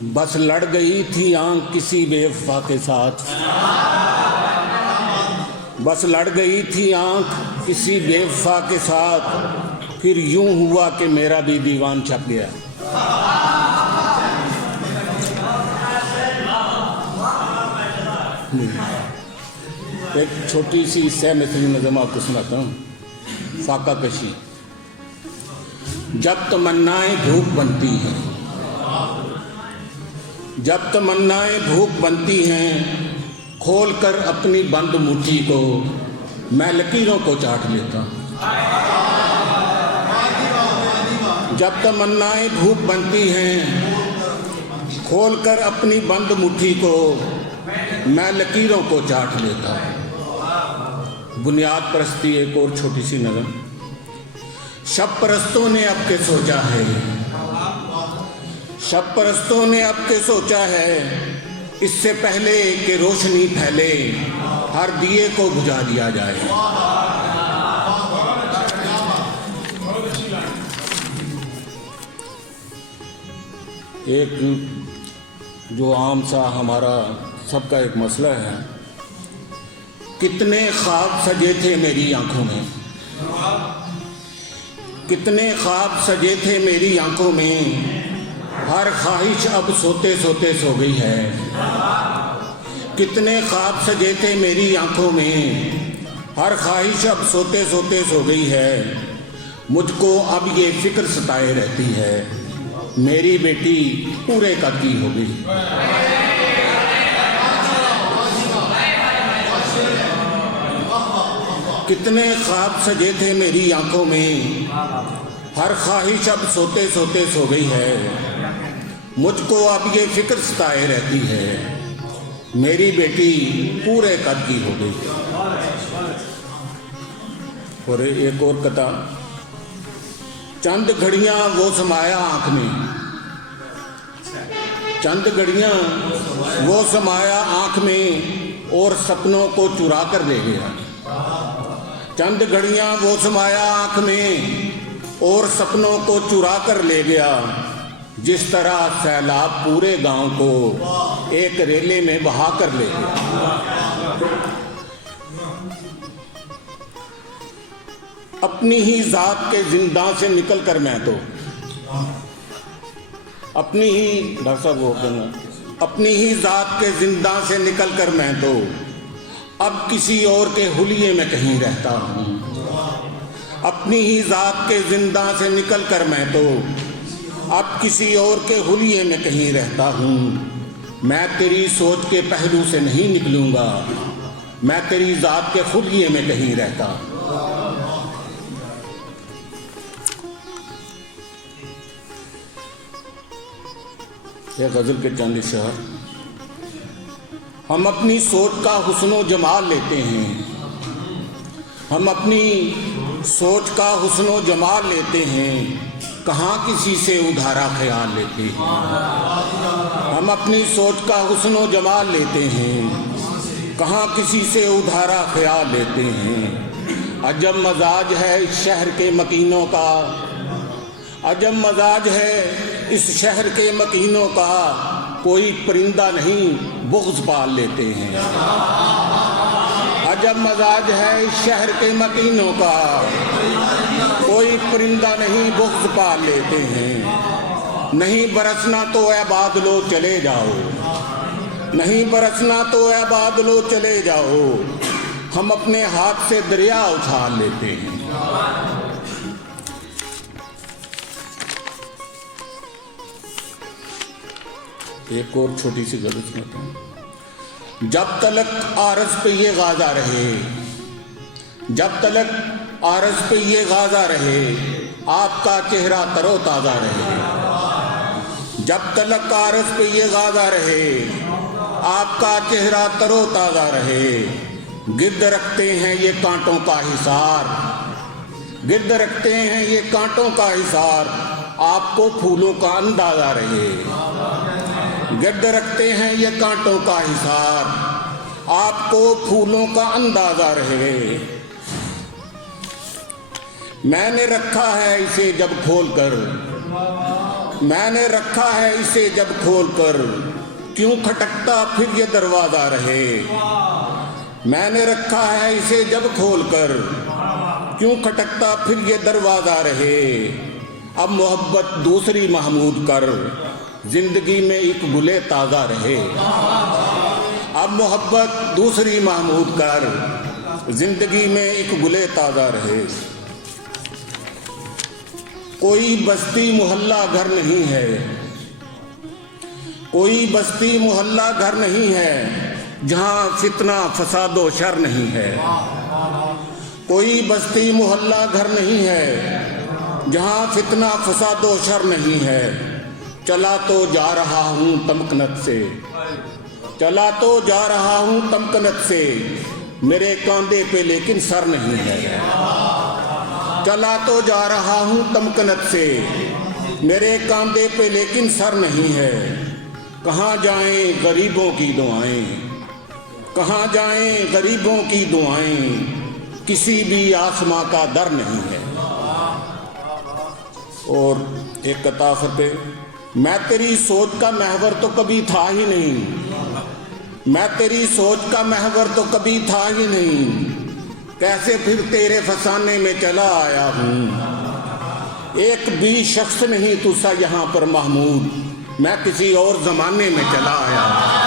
बस लड़ गई थी आंख किसी बेवफा के साथ, बस लड़ गई थी आंख किसी बेवफा के साथ, फिर यूं हुआ कि मेरा भी दीवान छप गया। एक छोटी सी सह मिसरी नज़म आपको सुनाता हूँ। फाका कशी। जब तमन्नाएं भूख बनती हैं, जब तमन्नाएं भूख बनती हैं, खोल कर अपनी बंद मुट्ठी को मैं लकीरों को चाट लेता। जब तमन्नाएं भूख बनती हैं, खोल कर अपनी बंद मुट्ठी को मैं लकीरों को चाट लेता। बुनियाद परस्ती एक और छोटी सी नज़म। शब परस्तों ने अब के सोचा है, शब परस्तों ने अब के सोचा है, इससे पहले कि रोशनी फैले हर दिए को बुझा दिया जाए। एक जो आम सा हमारा सबका एक मसला है, कितने ख्वाब सजे थे मेरी आंखों में, कितने ख्वाब सजे थे मेरी आंखों में, हर ख्वाहिश अब सोते सोते सो गई है। कितने ख्वाब सजे थे मेरी आंखों में, हर ख्वाहिश अब सोते सोते सो गई है। मुझको अब ये फिक्र सताए रहती है, मेरी बेटी पूरे कद की हो गई। कितने ख्वाब सजे थे मेरी आंखों में, हर ख्वाहिश अब सोते सोते सो गई है। मुझको अब ये फिक्र सताए रहती है, मेरी बेटी पूरे कद की हो गई। और एक और कथा। चंद घड़ियां वो समाया आंख में, चंद घड़ियां वो समाया आंख में और सपनों को चुरा कर ले गया। चंद घड़ियां वो समाया आंख में और सपनों को चुरा कर ले गया। जिस तरह सैलाब पूरे गांव को एक रेले में बहा कर ले गया। अपनी ही जात के जिंदा से निकल कर मैं तो, अपनी ही डॉक्टर साहब वो कहना, अपनी ही जात के जिंदा से निकल कर मैं तो अब किसी और के हुलिये में कहीं रहता हूँ। अपनी ही जात के जिंदा से निकल कर मैं तो अब किसी और के हुलिये में कहीं रहता हूँ। मैं तेरी सोच के पहलू से नहीं निकलूंगा, मैं तेरी जात के हुलिये में कहीं रहता। ये गजल के चंद शेर। हम अपनी सोच का हुस्नो जमाल लेते हैं, हम अपनी सोच का हुस्नो जमाल लेते हैं, कहाँ किसी से उधारा ख्याल लेते हैं। हम अपनी सोच का हुस्नो जमाल लेते हैं, कहाँ किसी से उधारा ख्याल लेते हैं। अजब मजाज है इस शहर के मकीनों का, अजब मजाज है इस शहर के मकीनों का, कोई परिंदा नहीं बुग़्ज़ पाल लेते हैं। अजब मजाज है इस शहर के मकीनों का, कोई परिंदा नहीं बुग़्ज़ पाल लेते हैं। नहीं बरसना तो ऐ बादलो चले जाओ, नहीं बरसना तो ऐ बादलो चले जाओ, हम अपने हाथ से दरिया उछाल लेते हैं। एक और छोटी सी गजल सुनाता हूँ। जब तलक आरज़ पे ये गाज़ा रहे, जब तलक आरज़ पे ये गाज़ा रहे, आपका चेहरा तरोताज़ा रहे। जब तलक आरज़ पे ये गाज़ा रहे, आपका चेहरा तरोताज़ा रहे। गिद्ध रखते हैं ये कांटों का हिसार, गिद्ध रखते हैं ये कांटों का हिसार, आपको फूलों का अंदाज़ा रहे। गिद्ध रखते हैं ये कांटों का हिसार, आपको फूलों का अंदाजा रहे। मैंने रखा है इसे जब खोल कर, मैंने रखा है इसे जब खोलकर, क्यों खटकता फिर ये दरवाजा रहे। मैंने रखा है इसे जब खोलकर, क्यों खटकता फिर ये दरवाजा रहे। अब मोहब्बत दूसरी महमूद कर, जिंदगी में एक गुले ताज़ा रहे। अब मोहब्बत दूसरी महमूद कर, जिंदगी में एक गुले ताज़ा रहे। कोई बस्ती मोहल्ला घर नहीं है, कोई बस्ती मोहल्ला घर नहीं है, जहाँ फितना फसादो शर नहीं है। कोई बस्ती मोहल्ला घर नहीं है, जहाँ फितना फसादो शर नहीं है। चला तो जा रहा हूँ तमकनत से, चला तो जा रहा हूँ तमकनत से, मेरे कांधे पे लेकिन सर नहीं है। चला तो जा रहा हूँ तमकनत से, मेरे कांधे पे लेकिन सर नहीं है। कहाँ जाएं गरीबों की दुआएं, कहाँ जाएं गरीबों की दुआएं, किसी भी आसमां का दर नहीं है। और एक कताफत पे, मैं तेरी सोच का महवर तो कभी था ही नहीं, मैं तेरी सोच का महवर तो कभी था ही नहीं, कैसे फिर तेरे फसाने में चला आया हूँ। एक भी शख्स नहीं तू सा यहाँ पर महमूद, मैं किसी और जमाने में चला आया हूँ।